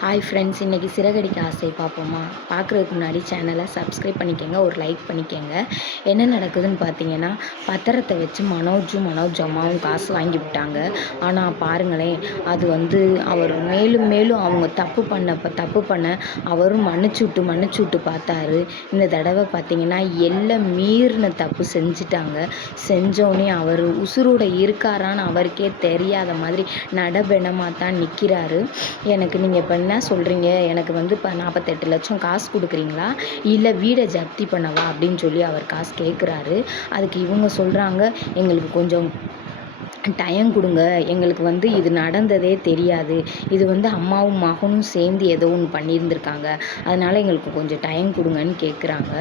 Hi friends, இன்றைக்கி சிறகடிக்க ஆசை பார்ப்போமா? பார்க்குறதுக்கு முன்னாடி சேனலை சப்ஸ்கிரைப் பண்ணிக்கோங்க, ஒரு லைக் பண்ணிக்கோங்க. என்ன நடக்குதுன்னு பார்த்தீங்கன்னா, பத்திரத்தை வச்சு மனோஜ் அம்மாவும் காசு வாங்கி விட்டாங்க. ஆனால் பாருங்களேன், அது அவர் மேலும் மேலும் அவங்க தப்பு பண்ண அவரும் மன்னிச்சு விட்டு பார்த்தாரு. இந்த தடவை பார்த்தீங்கன்னா எல்லாம் மீறின தப்பு செஞ்சிட்டாங்க. செஞ்சோடனே அவர் உசுரோட இருக்காரான்னு அவருக்கே தெரியாத மாதிரி நடபெணமாக தான் நிற்கிறாரு. எனக்கு நீங்கள் இப்போ என்ன சொல்கிறீங்க, எனக்கு இப்போ 48 லட்சம் காசு கொடுக்குறீங்களா, இல்லை வீடை ஜப்தி பண்ணவா அப்படின்னு சொல்லி அவர் காசு கேட்குறாரு. அதுக்கு இவங்க சொல்கிறாங்க, எங்களுக்கு கொஞ்சம் டைம் கொடுங்க, எங்களுக்கு இது நடந்ததே தெரியாது, இது அம்மாவும் மகனும் சேர்ந்து ஏதோ ஒன்று பண்ணியிருந்திருக்காங்க, அதனால் எங்களுக்கு கொஞ்சம் டைம் கொடுங்கன்னு கேட்குறாங்க.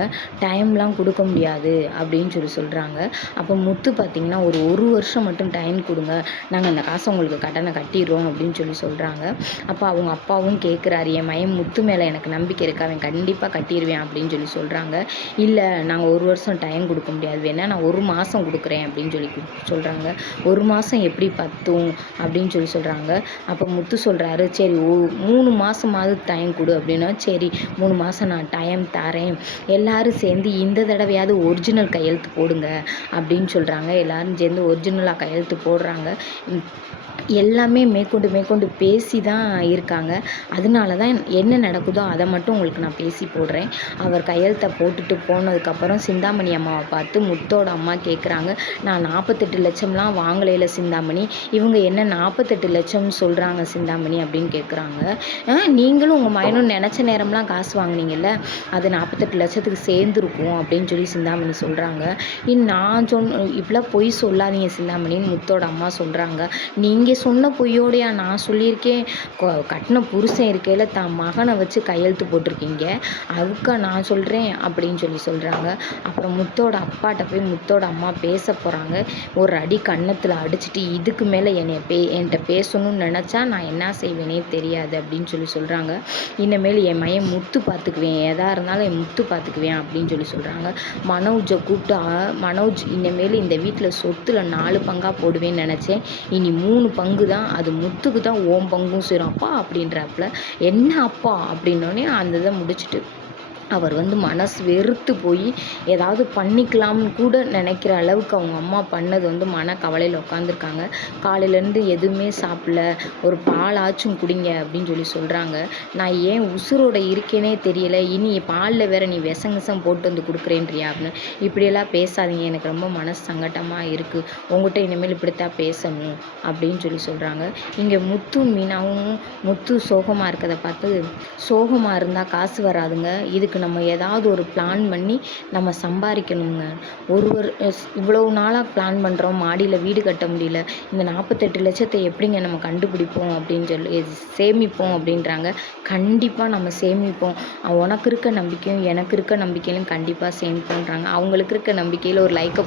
டைம்லாம் கொடுக்க முடியாது அப்படின்னு சொல்கிறாங்க. அப்போ முத்து பார்த்திங்கன்னா ஒரு வருஷம் மட்டும் டைம் கொடுங்க, நாங்கள் அந்த காசை உங்களுக்கு கடனை கட்டிடுறோம் அப்படின்னு சொல்கிறாங்க. அப்போ அவங்க அப்பாவும் கேட்குறாரு, என் மயம் முத்து மேலே எனக்கு நம்பிக்கை இருக்கு, அவன் கண்டிப்பாக கட்டிடுவேன் அப்படின்னு சொல்கிறாங்க. இல்லை, நாங்கள் ஒரு வருஷம் டைம் கொடுக்க முடியாது, வேணா நான் 1 மாதம் கொடுக்குறேன் அப்படின்னு சொல்கிறாங்க. 1 மாதம் எப்படி பத்தும் அப்படின்னு சொல்கிறாங்க. அப்போ முத்து சொல்கிறாரு, சரி 3 மாதமாவது டைம் கொடு அப்படின்னா, சரி 3 மாதம் நான் டைம் தரேன், எல்லோரும் சேர்ந்து இந்த தடவையாவது ஒரிஜினல் கையெழுத்து போடுங்க அப்படின்னு சொல்கிறாங்க. எல்லோரும் சேர்ந்து ஒரிஜினலாக கையெழுத்து போடுறாங்க. எல்லாமே மேற்கொண்டு பேசி தான் இருக்காங்க. அதனால தான் என்ன நடக்குதோ அதை மட்டும் உங்களுக்கு நான் பேசி போடுறேன். அவர் கையெழுத்தை போட்டுட்டு போனதுக்கப்புறம் சிந்தாமணி அம்மாவை பார்த்து முத்தோட அம்மா கேட்குறாங்க, நான் 48 லட்சம்லாம் வாங்கலையில சிந்தாமணி, இவங்க என்ன 48 லட்சம்னு சொல்கிறாங்க சிந்தாமணி அப்படின்னு கேட்குறாங்க. நீங்களும் உங்கள் மகனும் நினச்ச நேரம்லாம் காசு வாங்கினீங்கல்ல, அது 48 லட்சத்துக்கு சேர்ந்துருக்கும் அப்படின்னு சிந்தாமணி சொல்கிறாங்க. நான் இப்படிலாம் பொய் சொல்லாதீங்க சிந்தாமணின்னு முத்தோட அம்மா சொல்கிறாங்க. நீங்கள் சொன்ன பொய்யோடையா நான் சொல்லியிருக்கேன், கட்டின புருஷன் இருக்கையில் தான் மகனை வச்சு கையெழுத்து போட்டிருக்கீங்க, அதுக்கா நான் சொல்கிறேன் அப்படின்னு சொல்கிறாங்க. அப்புறம் முத்தோட அப்பாட்ட போய் முத்தோட அம்மா பேச போகிறாங்க. ஒரு அடி கன்னத்தில் அடிச்சுட்டு, இதுக்கு மேலே என்கிட்ட பேசணும்னு நினச்சா நான் என்ன செய்வேனே தெரியாது அப்படின்னு சொல்கிறாங்க. இனிமேல் என் மையம் முத்து பார்த்துக்குவேன், எதாக இருந்தாலும் என் முத்து பார்த்துக்குவேன் அப்படின்னு சொல்கிறாங்க. மனோஜை கூப்பிட்டு, மனோஜ் இனிமேல் இந்த வீட்டில் சொத்தில் 4 பங்காக போடுவேன்னு நினச்சேன், இனி 3 பங்கு தான், அது முத்துக்கு தான் ஓம் பங்கும் சேரும் அப்பா அப்படின்றப்பல. என்ன அப்பா அப்படின்னோடனே அந்த இதை முடிச்சுட்டு அவர் மனசு வெறுத்து போய் ஏதாவது பண்ணிக்கலாம்னு கூட நினைக்கிற அளவுக்கு அவங்க அம்மா பண்ணது மன கவலையில் உட்காந்துருக்காங்க. காலையிலேருந்து எதுவுமே சாப்பிடல, ஒரு பாலாச்சும் குடிங்க அப்படின்னு சொல்கிறாங்க. நான் ஏன் உசுரோட இருக்கேனே தெரியல, இனி பாலில் வேற நீ விஷம் போட்டு கொடுக்குறேன்றியா அப்படின்னு. இப்படியெல்லாம் பேசாதீங்க, எனக்கு ரொம்ப மனசு சங்கட்டமாக இருக்குது, உங்கள்கிட்ட இனிமேல் இப்படித்தான் பேசணும் அப்படின்னு சொல்கிறாங்க. இங்கே முத்து மீனாவும் முத்து சோகமாக இருக்கிறத பார்த்து, சோகமாக இருந்தால் காசு வராதுங்க, இதுக்கு நம்ம ஏதாவது ஒரு பிளான் பண்ணி நம்ம சம்பாதிக்கணுங்க. இவ்வளவு நாளாக பிளான் பண்ணுறோம், மாடியில் வீடு கட்ட முடியல, இந்த 48 லட்சத்தை எப்படிங்க நம்ம கண்டுபிடிப்போம் அப்படின்னு சொல்லி சேமிப்போம் அப்படின்றாங்க. கண்டிப்பாக நம்ம சேமிப்போம், உனக்கு இருக்க நம்பிக்கையும் எனக்கு இருக்க நம்பிக்கையிலும் கண்டிப்பாக சேமிப்போன்றாங்க. அவங்களுக்கு இருக்க நம்பிக்கையில் ஒரு லைக்கை